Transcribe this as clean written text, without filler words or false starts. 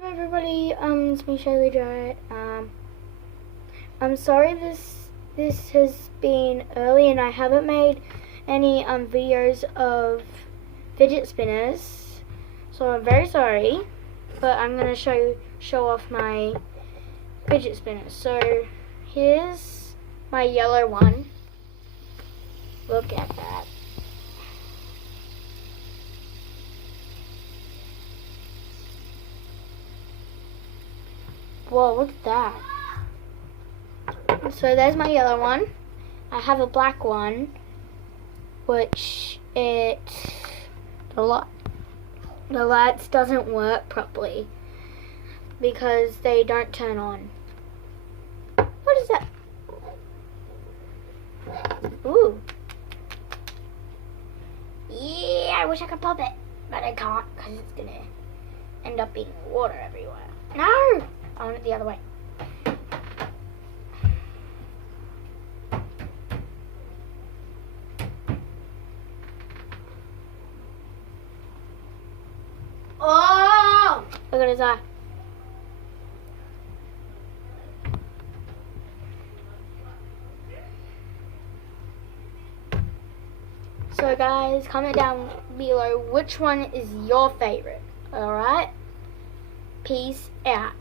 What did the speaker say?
Hello everybody, it's me Shaylee Jarrett. I'm sorry this has been early and I haven't made any videos of fidget spinners, so I'm very sorry, but I'm gonna show off my fidget spinners. So here's my yellow one. Look at that. Whoa, look at that. So there's my yellow one. I have a black one, which the lights doesn't work properly because they don't turn on. What is that? Ooh. Yeah, I wish I could pop it, but I can't because it's gonna end up being water everywhere. No! I want it the other way. Oh! Look at his eye. So guys, comment down below which one is your favorite. Alright? Peace out.